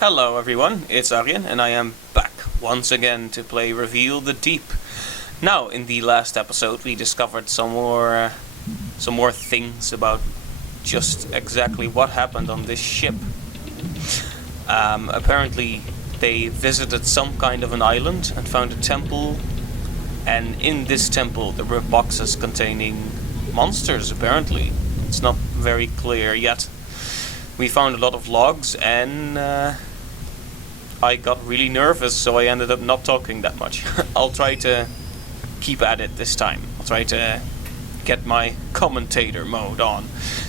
Hello everyone, it's Arjen and I am back once again to play Reveal the Deep. Now, in the last episode we discovered some more things about just exactly what happened on this ship. Apparently they visited some kind of an island and found a temple, and in this temple there were boxes containing monsters apparently. It's not very clear yet. We found a lot of logs and I got really nervous, so I ended up not talking that much. I'll try to keep at it this time. I'll try to get my commentator mode on.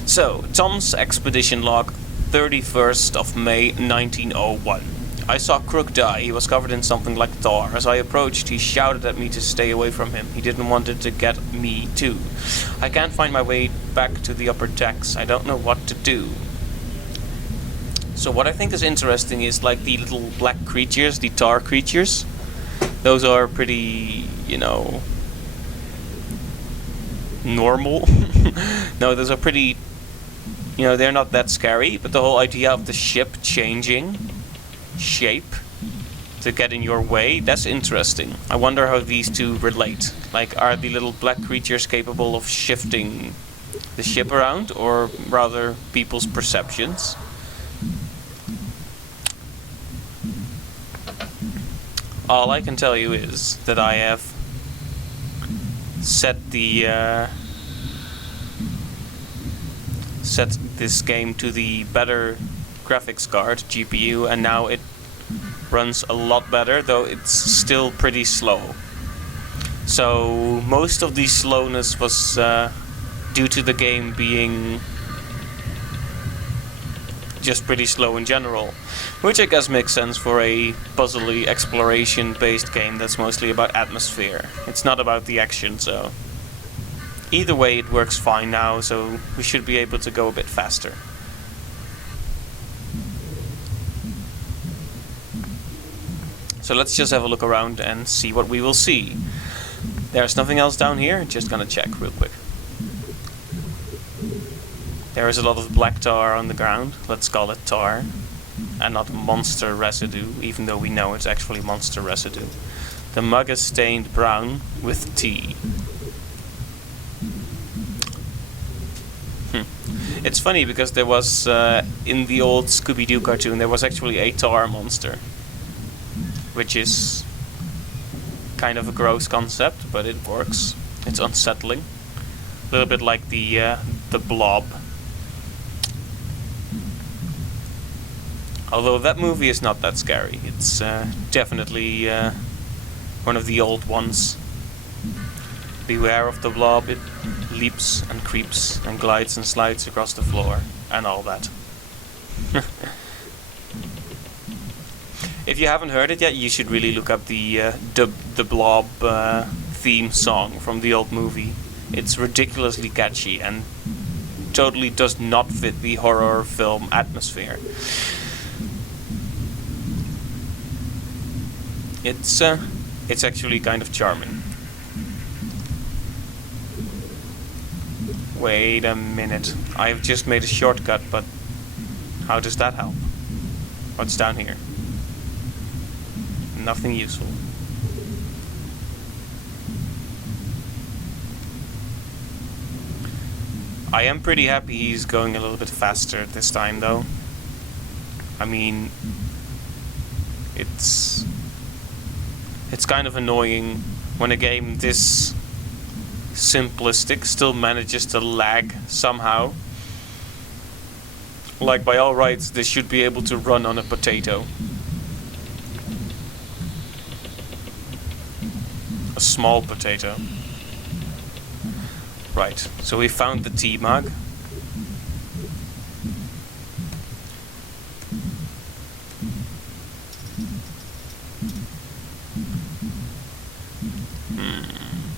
So, Tom's expedition log, 31st of May 1901. I saw Crook die. He was covered in something like tar. As I approached, he shouted at me to stay away from him. He didn't want it to get me too. I can't find my way back to the upper decks. I don't know what to do. So what I think is interesting is like the little black creatures, the tar creatures. Those are pretty, normal. No, those are pretty, they're not that scary. But the whole idea of the ship changing shape to get in your way, that's interesting. I wonder how these two relate. Like, are the little black creatures capable of shifting the ship around, or rather people's perceptions? All I can tell you is that I have set this game to the better graphics card, GPU, and now it runs a lot better, though it's still pretty slow. So most of the slowness was due to the game being just pretty slow in general, which I guess makes sense for a puzzly exploration-based game that's mostly about atmosphere. It's not about the action, so either way it works fine now, so we should be able to go a bit faster. So let's just have a look around and see what we will see. There's nothing else down here, just gonna check real quick. There is a lot of black tar on the ground. Let's call it tar, and not monster residue, even though we know it's actually monster residue. The mug is stained brown with tea. It's funny because there was, in the old Scooby-Doo cartoon, there was actually a tar monster, which is kind of a gross concept, but it works. It's unsettling. A little bit like the Blob. Although that movie is not that scary. It's definitely one of the old ones. Beware of the Blob, it leaps and creeps and glides and slides across the floor and all that. If you haven't heard it yet, you should really look up the Blob theme song from the old movie. It's ridiculously catchy and totally does not fit the horror film atmosphere. It's actually kind of charming. Wait a minute. I've just made a shortcut, but how does that help? What's down here? Nothing useful. I am pretty happy he's going a little bit faster this time, though. I mean, it's kind of annoying when a game this simplistic still manages to lag somehow. Like, by all rights, this should be able to run on a potato. A small potato. Right, so we found the tea mug.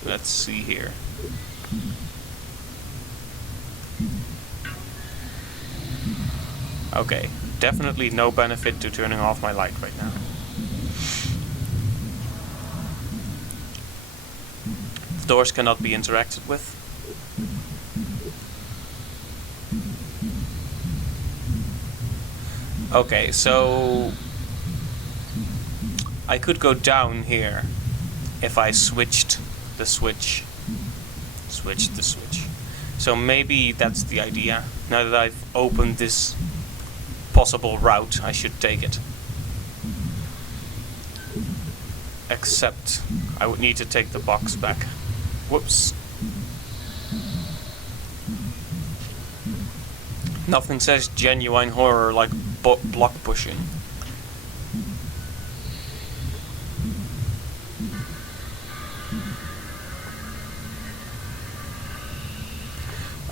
Let's see here. Okay, definitely no benefit to turning off my light right now. Doors cannot be interacted with. Okay, so I could go down here if I switched the switch. Switched the switch. So maybe that's the idea. Now that I've opened this possible route, I should take it. Except I would need to take the box back. Whoops. Nothing says genuine horror like block pushing.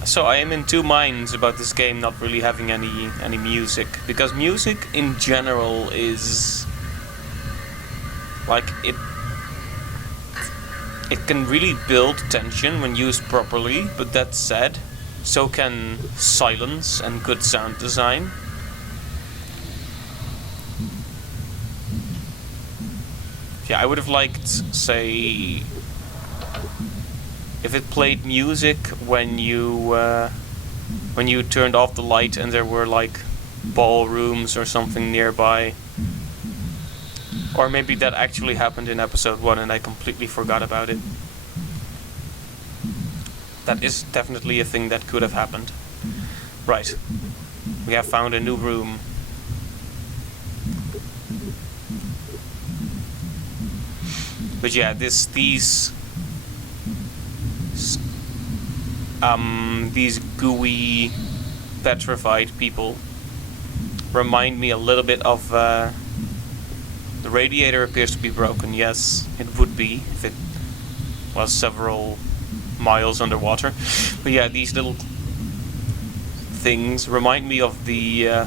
So I am in two minds about this game not really having any music, because music in general is like it can really build tension when used properly, but that said, so can silence and good sound design. Yeah, I would have liked, say, if it played music when you turned off the light and there were like ballrooms or something nearby. Or maybe that actually happened in episode 1 and I completely forgot about it. That is definitely a thing that could have happened. Right. We have found a new room. But yeah, these gooey, petrified people remind me a little bit of the radiator appears to be broken. Yes, it would be if it was several miles underwater. But yeah, these little things remind me of the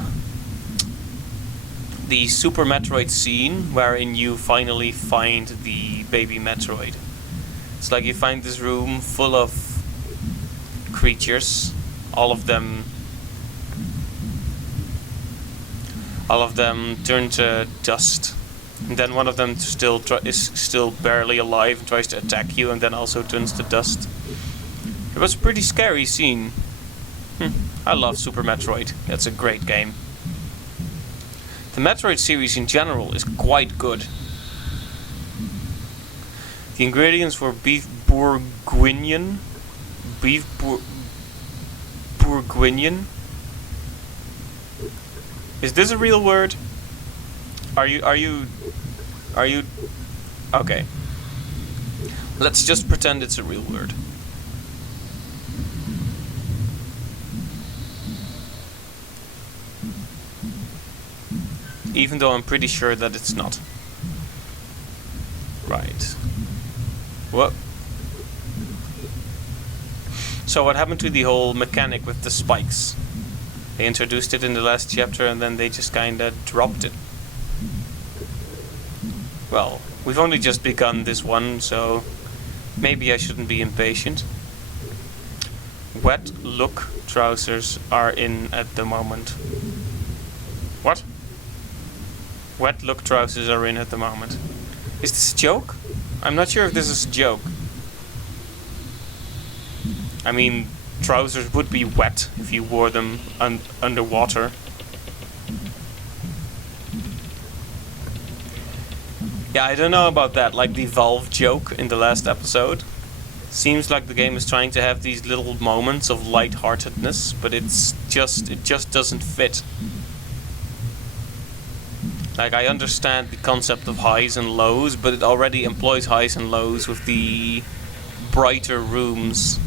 Super Metroid scene wherein you finally find the baby Metroid. It's like you find this room full of creatures, all of them turn to dust, and then one of them is still barely alive and tries to attack you, and then also turns to dust. It was a pretty scary scene. I love Super Metroid. That's a great game. The Metroid series in general is quite good. The ingredients were beef bourguignon. Bourguignon? Is this a real word? Are you okay. Let's just pretend it's a real word. Even though I'm pretty sure that it's not. Right. What? So what happened to the whole mechanic with the spikes? They introduced it in the last chapter and then they just kinda dropped it. Well, we've only just begun this one, so maybe I shouldn't be impatient. Wet look trousers are in at the moment. What? Wet look trousers are in at the moment. Is this a joke? I'm not sure if this is a joke. I mean, trousers would be wet if you wore them underwater. Yeah, I don't know about that, like the Valve joke in the last episode. Seems like the game is trying to have these little moments of lightheartedness, but it just doesn't fit. Like, I understand the concept of highs and lows, but it already employs highs and lows with the brighter rooms.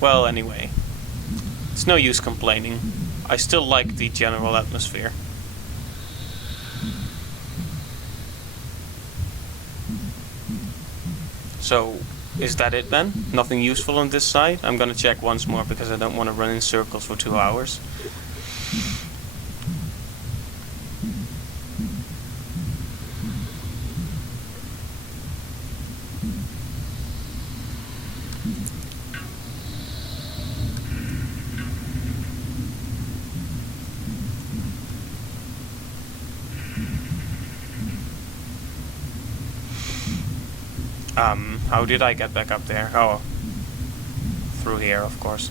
Well, anyway, it's no use complaining. I still like the general atmosphere. So, is that it then? Nothing useful on this side? I'm gonna check once more because I don't want to run in circles for 2 hours. How did I get back up there? Oh, through here, of course.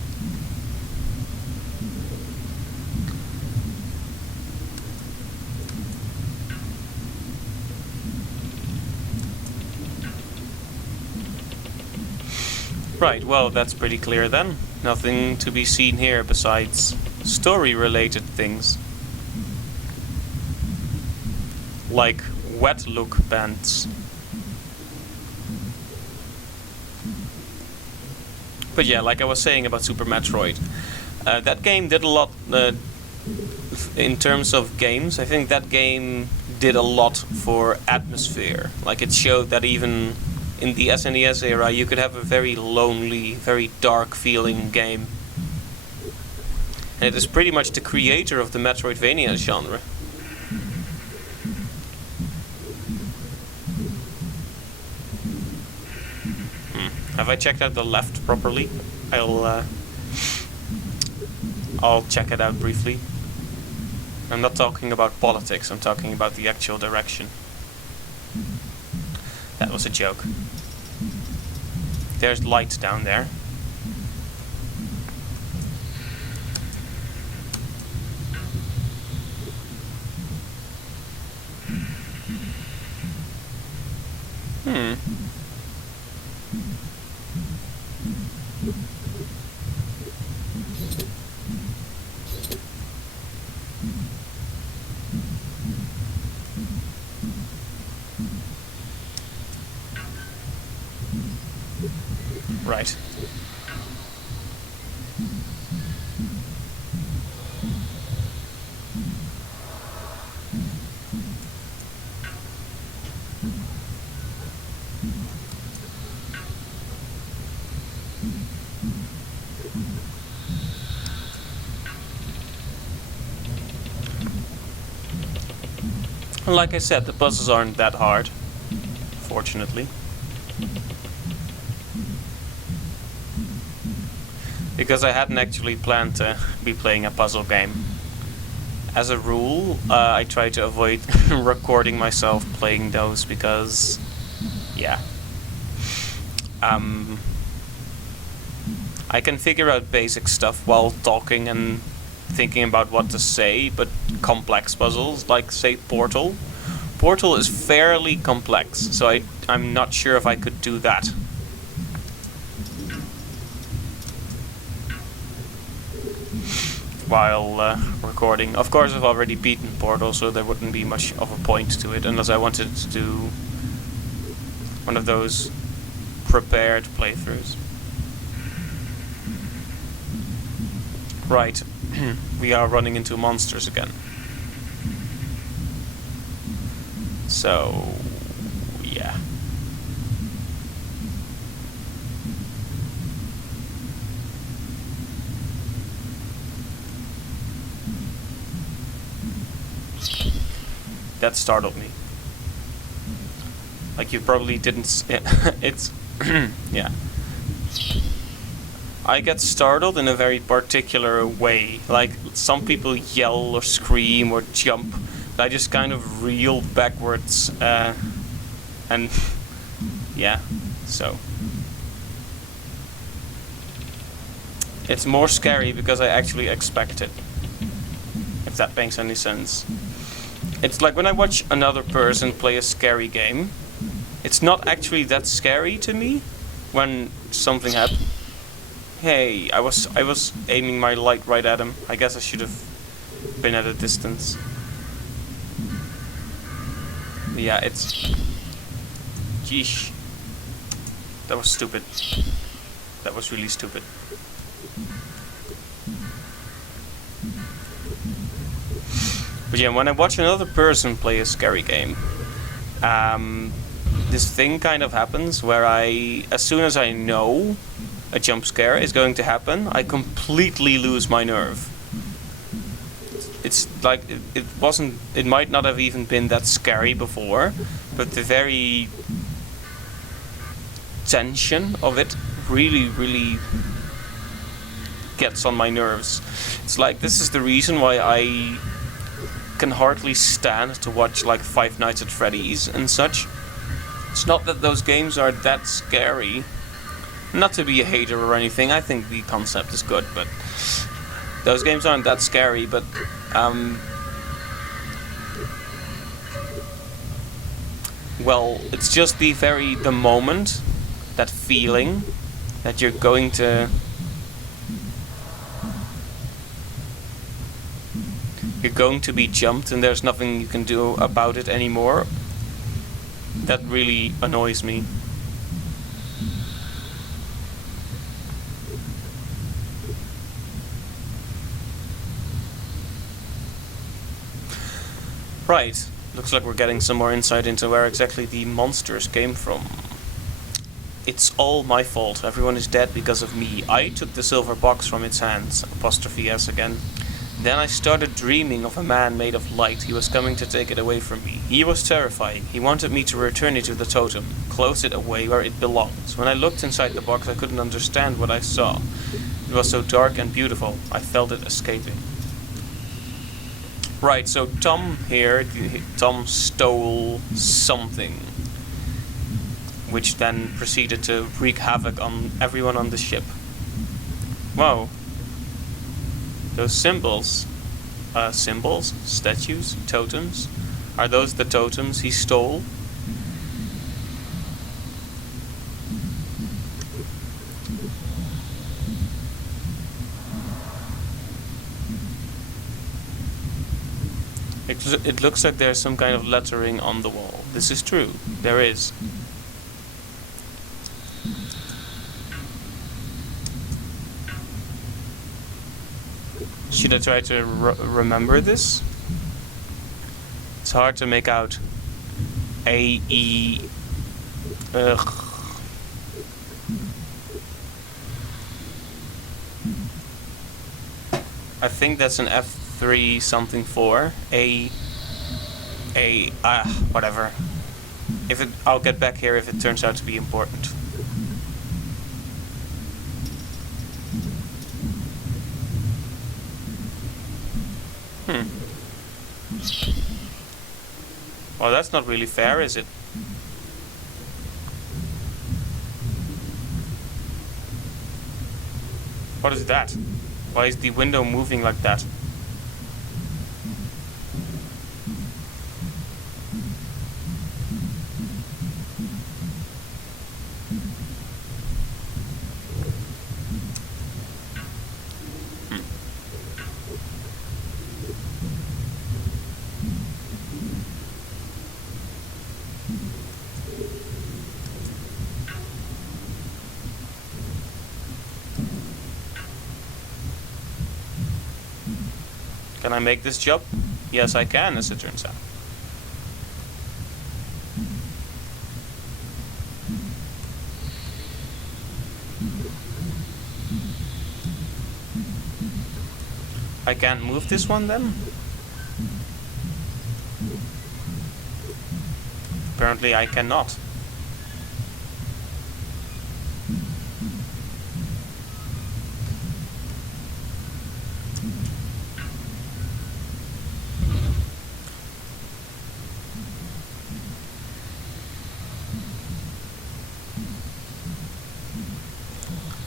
Right, well, that's pretty clear then. Nothing to be seen here besides story-related things. Like wet look bands. But yeah, like I was saying about Super Metroid, that game did a lot in terms of games. I think that game did a lot for atmosphere. Like it showed that even in the SNES era you could have a very lonely, very dark feeling game. And it is pretty much the creator of the Metroidvania genre. Have I checked out the left properly? I'll check it out briefly. I'm not talking about politics, I'm talking about the actual direction. That was a joke. There's light down there. Right. Like I said, the puzzles aren't that hard, fortunately. Because I hadn't actually planned to be playing a puzzle game. As a rule, I try to avoid recording myself playing those because, yeah. I can figure out basic stuff while talking and thinking about what to say, but complex puzzles, like say Portal. Portal is fairly complex, so I'm not sure if I could do that. While recording. Of course I've already beaten Portal, so there wouldn't be much of a point to it, unless I wanted to do one of those prepared playthroughs. Right. We are running into monsters again. So, yeah. That startled me. Like you probably didn't. It's yeah. I get startled in a very particular way. Like some people yell or scream or jump, but I just kind of reel backwards, and yeah. So it's more scary because I actually expect it. If that makes any sense. It's like when I watch another person play a scary game, it's not actually that scary to me when something happens. Hey, I was aiming my light right at him. I guess I should have been at a distance. Yeah, it's... Yeesh. That was stupid. That was really stupid. But yeah, when I watch another person play a scary game, this thing kind of happens where as soon as I know a jump scare is going to happen, I completely lose my nerve. It's like, it might not have even been that scary before, but the very tension of it really, really gets on my nerves. It's like, this is the reason why I can hardly stand to watch like Five Nights at Freddy's and such. It's not that those games are that scary. Not to be a hater or anything, I think the concept is good, but those games aren't that scary, but well, it's just the moment, that feeling, that you're going to be jumped and there's nothing you can do about it anymore. That really annoys me. Right, looks like we're getting some more insight into where exactly the monsters came from. It's all my fault. Everyone is dead because of me. I took the silver box from its hands. Apostrophe S again. Then I started dreaming of a man made of light. He was coming to take it away from me. He was terrifying. He wanted me to return it to the totem, close it away where it belongs. When I looked inside the box, I couldn't understand what I saw. It was so dark and beautiful. I felt it escaping. Right, so Tom here, Tom stole something, which then proceeded to wreak havoc on everyone on the ship. Whoa. Those symbols, statues, totems, are those the totems he stole? It looks like there's some kind of lettering on the wall. This is true. There is. Should I try to remember this? It's hard to make out. A-E... Ugh. I think that's an F3 something 4. Whatever. I'll get back here if it turns out to be important. Well, that's not really fair, is it? What is that? Why is the window moving like that? Can I make this jump? Yes, I can, as it turns out. I can't move this one then? Apparently I cannot.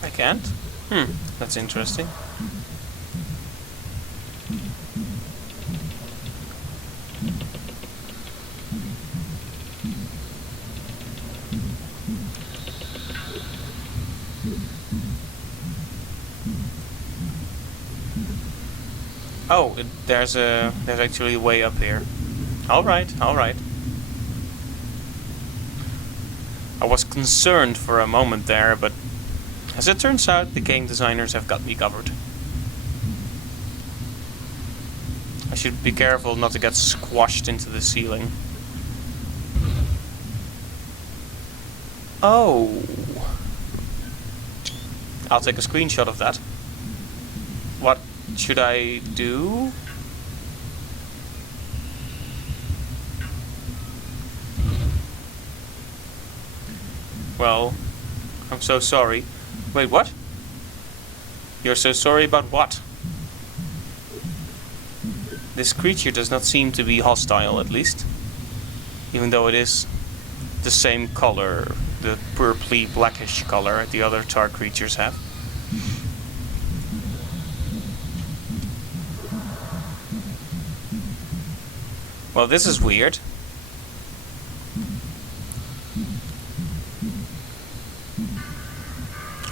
I can't? That's interesting. Oh, there's actually a way up here. All right. I was concerned for a moment there, but as it turns out, the game designers have got me covered. I should be careful not to get squashed into the ceiling. Oh. I'll take a screenshot of that. What should I do? Well, I'm so sorry. Wait, what? You're so sorry about what? This creature does not seem to be hostile, at least. Even though it is the same color, the purpley blackish color the other tar creatures have. Well, this is weird.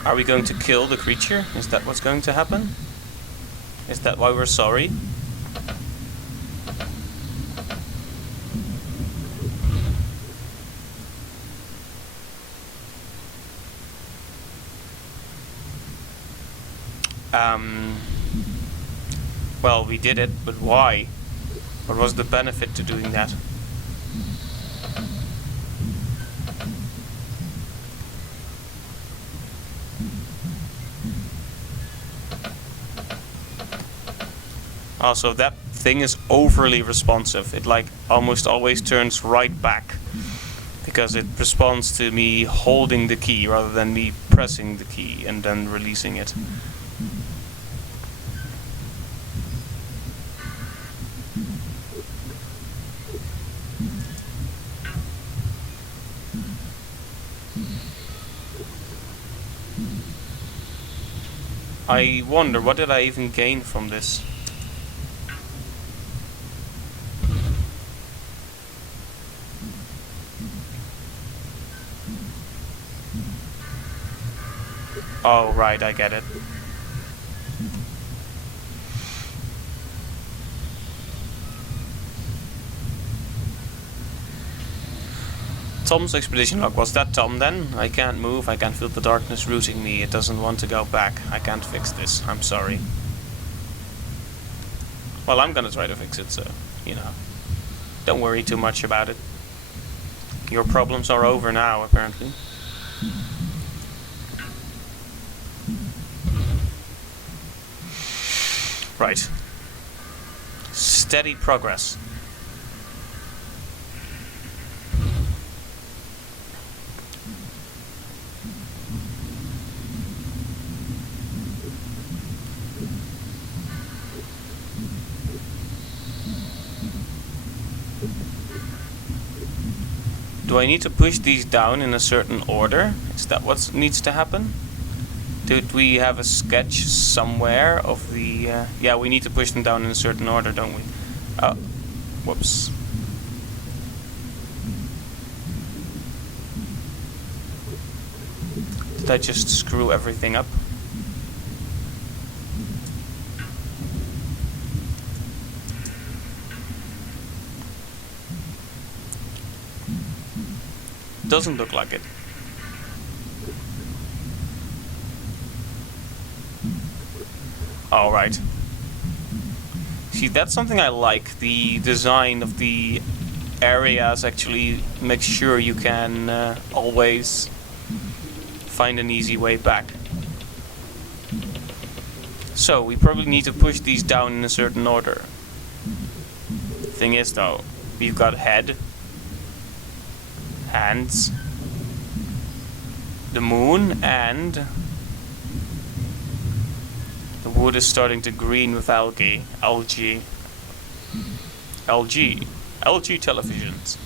Are we going to kill the creature? Is that what's going to happen? Is that why we're sorry? Well, we did it, but why? What was the benefit to doing that? Also, that thing is overly responsive. It like almost always turns right back because it responds to me holding the key rather than me pressing the key and then releasing it. I wonder, what did I even gain from this? Oh, right, I get it. Tom's expedition log. Was that Tom then? I can't move, I can feel the darkness rooting me. It doesn't want to go back. I can't fix this. I'm sorry. Well, I'm gonna try to fix it, so, you know. Don't worry too much about it. Your problems are over now, apparently. Right. Steady progress. Do I need to push these down in a certain order? Is that what needs to happen? Did we have a sketch somewhere of the... yeah, we need to push them down in a certain order, don't we? Oh, whoops. Did I just screw everything up? Doesn't look like it. Alright. See, that's something I like. The design of the areas actually makes sure you can always find an easy way back. So, we probably need to push these down in a certain order. Thing is though, we've got head, hands, the moon, and the wood is starting to green with algae. LG televisions.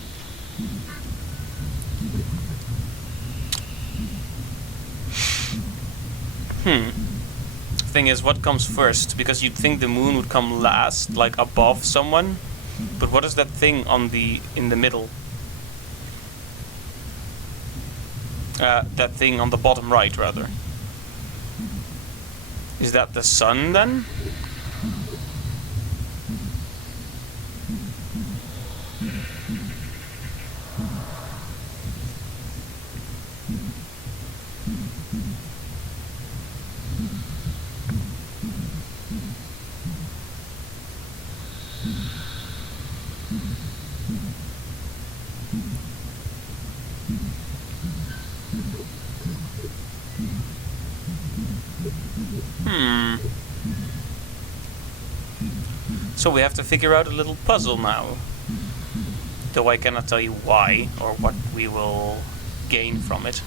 Thing is, what comes first? Because you'd think the moon would come last, like above someone. But what is that thing on in the middle? That thing on the bottom right, rather. Is that the sun, then? So we have to figure out a little puzzle now. Though I cannot tell you why or what we will gain from it.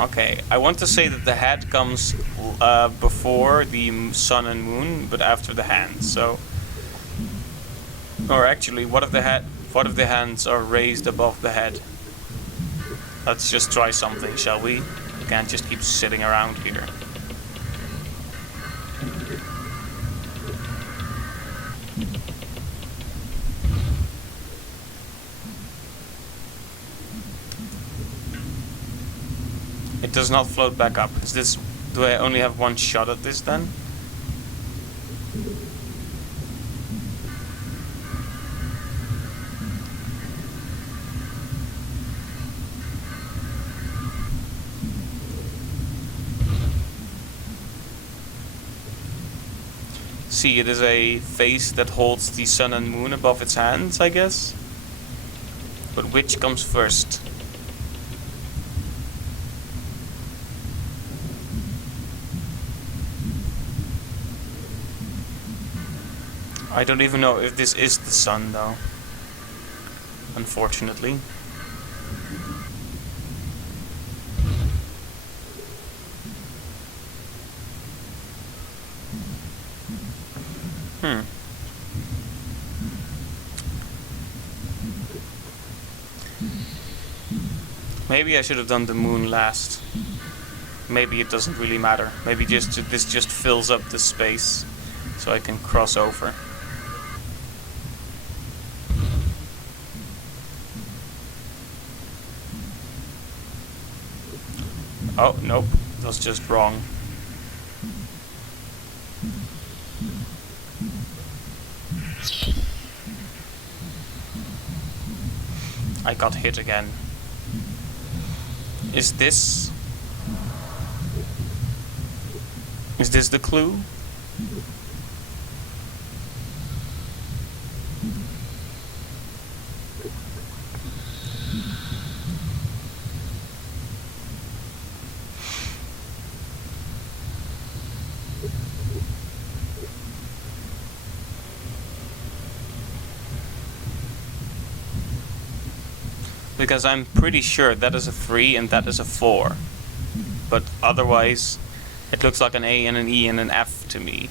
Okay, I want to say that the head comes before the sun and moon, but after the hands. So, or actually, what if the hands are raised above the head? Let's just try something, shall we? We can't just keep sitting around here. does not float back up. Is this... Do I only have one shot at this then? See, it is a face that holds the sun and moon above its hands, I guess. But which comes first? I don't even know if this is the sun, though. Unfortunately. Maybe I should have done the moon last. Maybe it doesn't really matter. Maybe this just fills up the space so I can cross over. Oh, nope. It was just wrong. I got hit again. Is this the clue? Because I'm pretty sure that is a 3 and that is a 4. But otherwise, it looks like an A and an E and an F to me.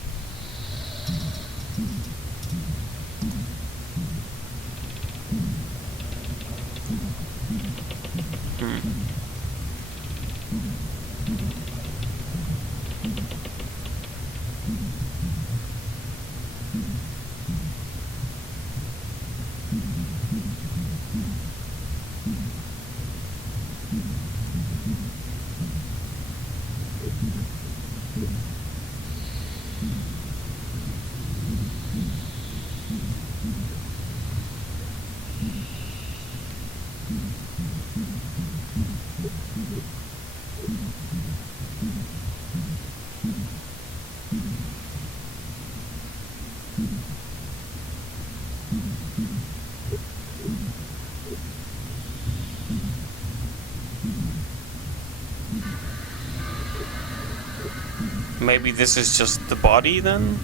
Maybe this is just the body then?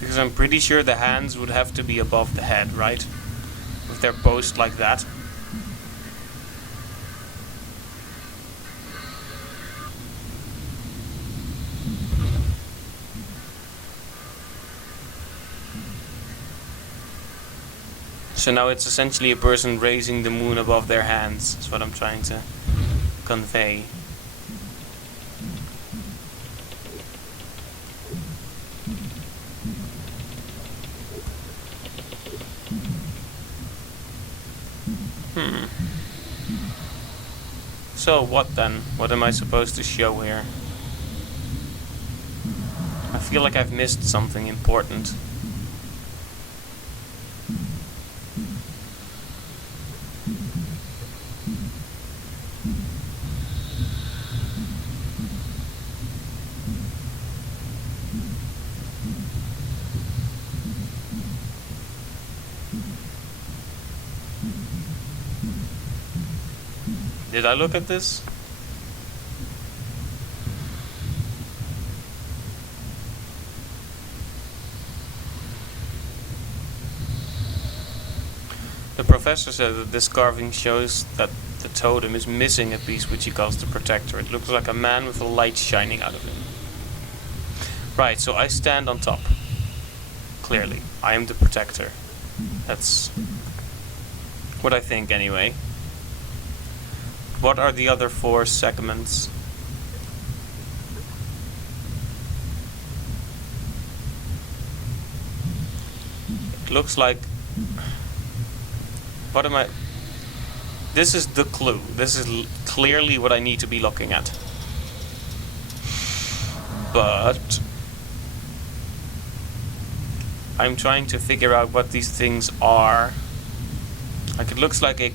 Because I'm pretty sure the hands would have to be above the head, right? If they're posed like that. So now it's essentially a person raising the moon above their hands. That's what I'm trying to convey. So what then? What am I supposed to show here? I feel like I've missed something important. Did I look at this? The professor said that this carving shows that the totem is missing a piece which he calls the protector. It looks like a man with a light shining out of him. Right, so I stand on top. Clearly, I am the protector. That's what I think anyway. What are the other 4 segments? It looks like... What am I... This is the clue. This is clearly what I need to be looking at. But... I'm trying to figure out what these things are. Like, it looks like a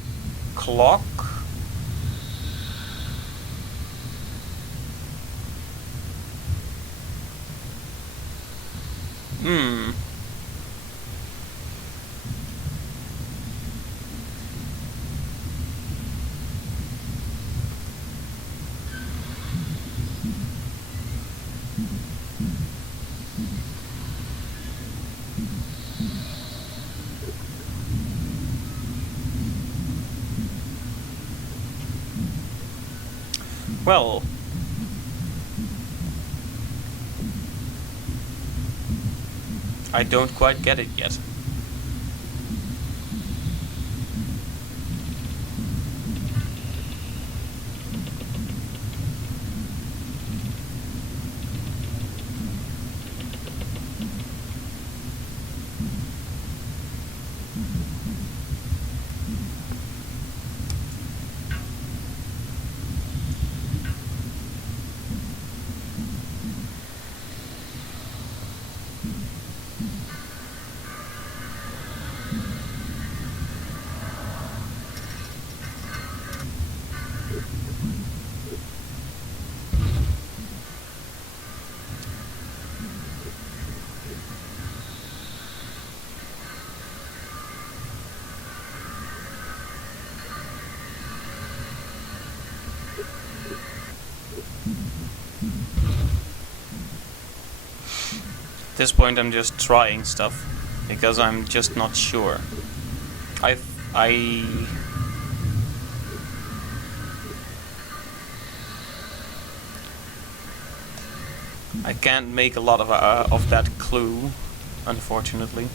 clock. Well, I don't quite get it yet. At this point I'm just trying stuff because I'm just not sure. I can't make a lot of that clue, unfortunately.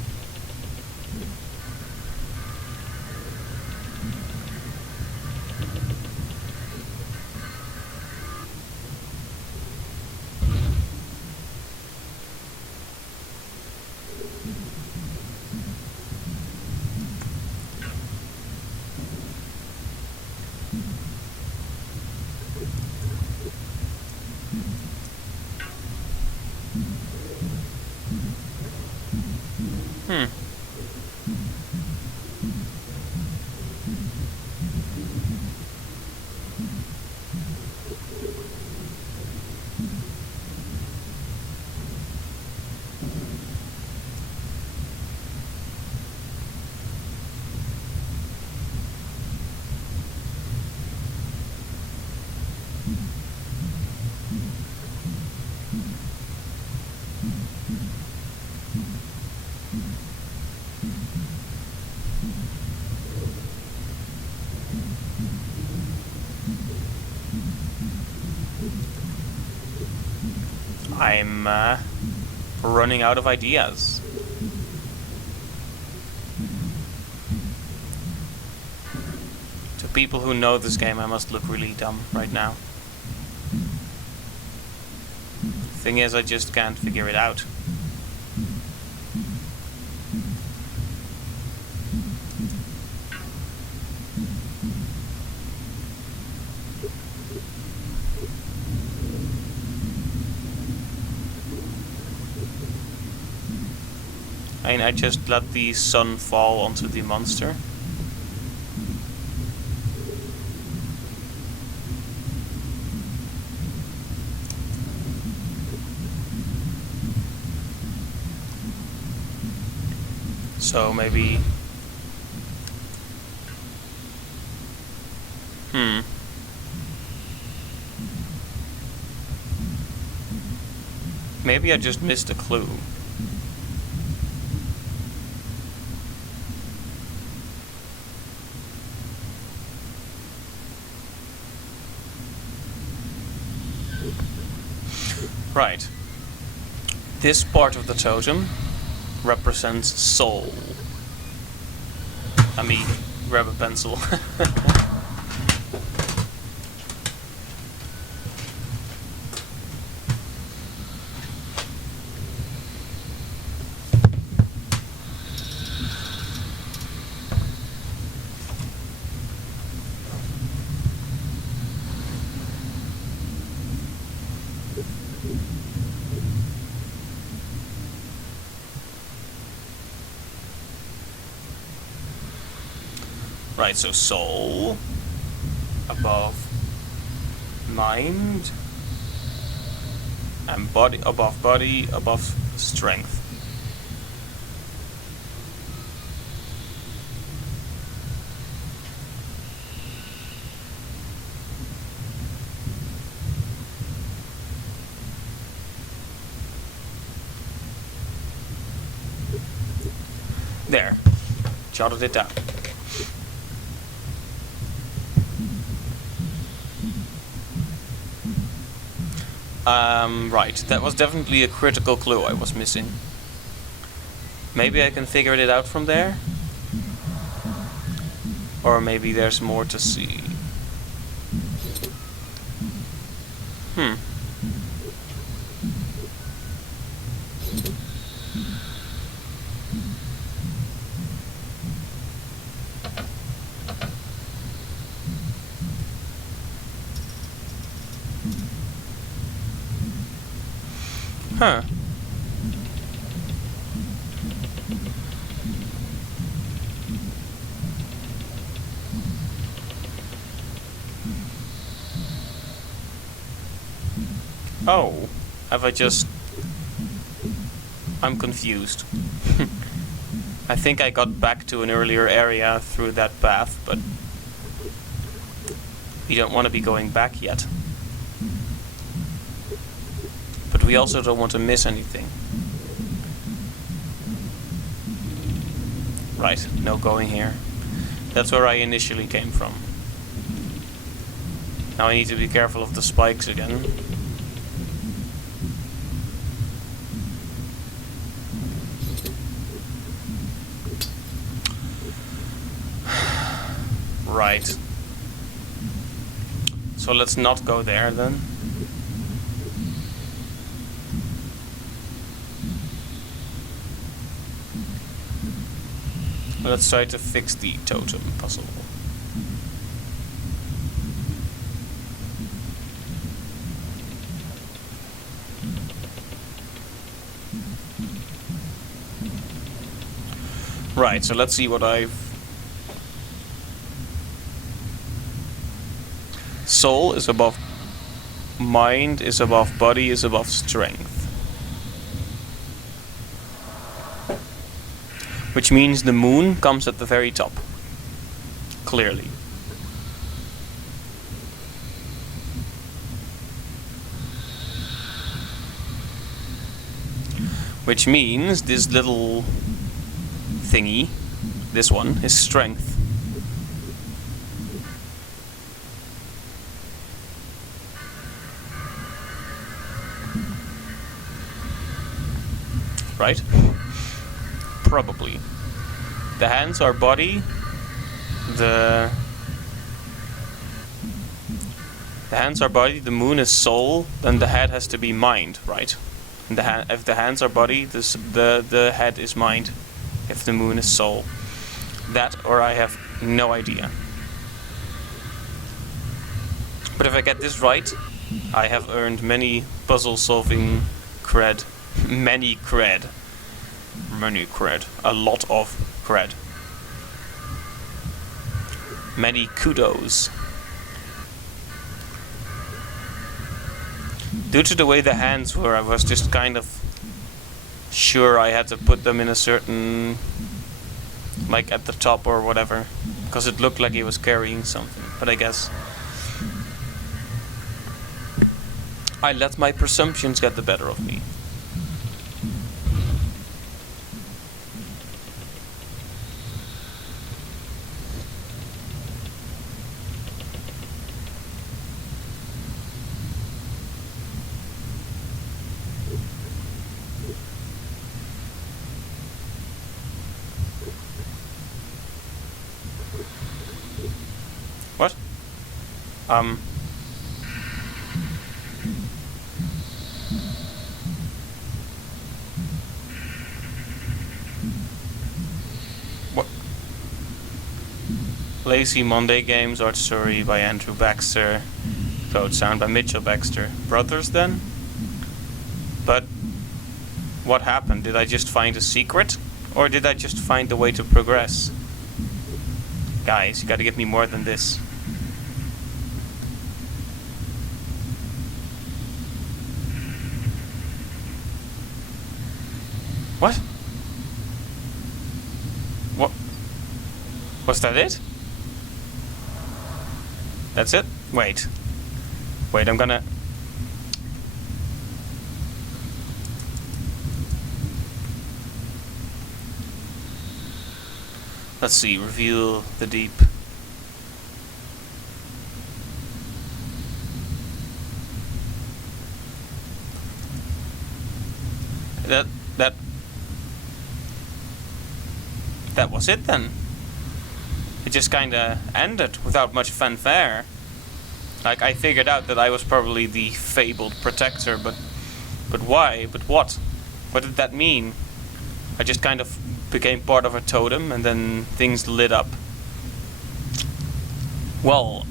I'm running out of ideas. To people who know this game, I must look really dumb right now. Thing is, I just can't figure it out. I mean, I just let the sun fall onto the monster. So maybe... Maybe I just missed a clue. Right. This part of the totem represents soul. Let me grab a pencil. Right, so soul above mind and body above strength. There. Jotted it down. Right, that was definitely a critical clue I was missing. Maybe I can figure it out from there? Or maybe there's more to see. Huh. Oh, have I just... I'm confused. I think I got back to an earlier area through that path, but we don't want to be going back yet. But we also don't want to miss anything. Right, no going here. That's where I initially came from. Now I need to be careful of the spikes again. Right. So let's not go there then. Let's try to fix the totem puzzle. Right, so let's see what I've... Soul is above mind, is above body, is above strength. Which means the moon comes at the very top. Clearly. Which means this little thingy, this one, is strength. Right? Probably. The hands are body. The hands are body. The moon is soul. Then the head has to be mind, right? And if the hands are body, the head is mind. If the moon is soul, that or I have no idea. But if I get this right, I have earned many puzzle-solving cred. Many cred. Many cred. A lot of cred. Many kudos. Due to the way the hands were, I was just kind of sure I had to put them in a certain... like at the top or whatever. Because it looked like he was carrying something. But I guess... I let my presumptions get the better of me. Um. What? Lazy Monday Games, art story by Andrew Baxter, code sound by Mitchell Baxter. Brothers then? But what happened? Did I just find a secret? Or did I just find a way to progress? Guys, you gotta give me more than this. What? What? Was that it? That's it? Wait. Wait, I'm gonna... Let's see, reveal the deep. That was it then. It just kinda ended without much fanfare. Like, I figured out that I was probably the fabled protector, but why? But what? What did that mean? I just kind of became part of a totem, and then things lit up. Well,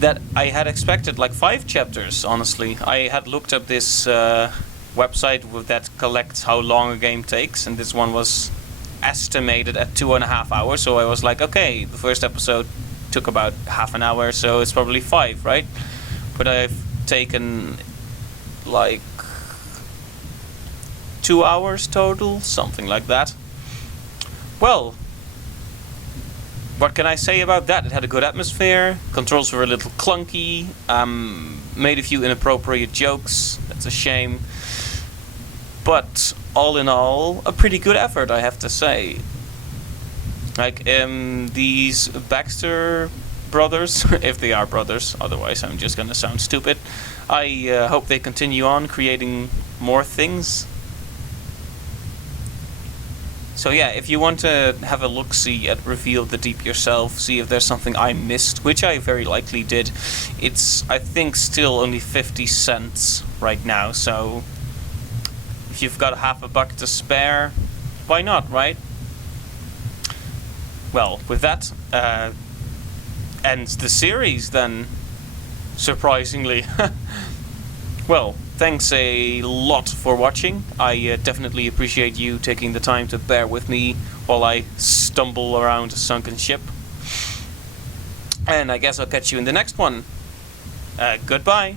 that I had expected like 5 chapters, honestly. I had looked up this website that collects how long a game takes, and this one was estimated at 2.5 hours, so I was like, okay, the first episode took about half an hour, so it's probably 5, right? But I've taken like 2 hours total, something like that. Well, what can I say about that? It had a good atmosphere, controls were a little clunky, made a few inappropriate jokes, that's a shame. But all in all, a pretty good effort, I have to say. Like, these Baxter brothers, if they are brothers, otherwise I'm just gonna sound stupid. I hope they continue on creating more things. So yeah, if you want to have a look-see at Reveal the Deep yourself, see if there's something I missed, which I very likely did. It's, I think, still only 50 cents right now, so if you've got half a buck to spare, why not, right? Well, with that, ends the series then, surprisingly. Well, thanks a lot for watching. I definitely appreciate you taking the time to bear with me while I stumble around a sunken ship. And I guess I'll catch you in the next one. Goodbye.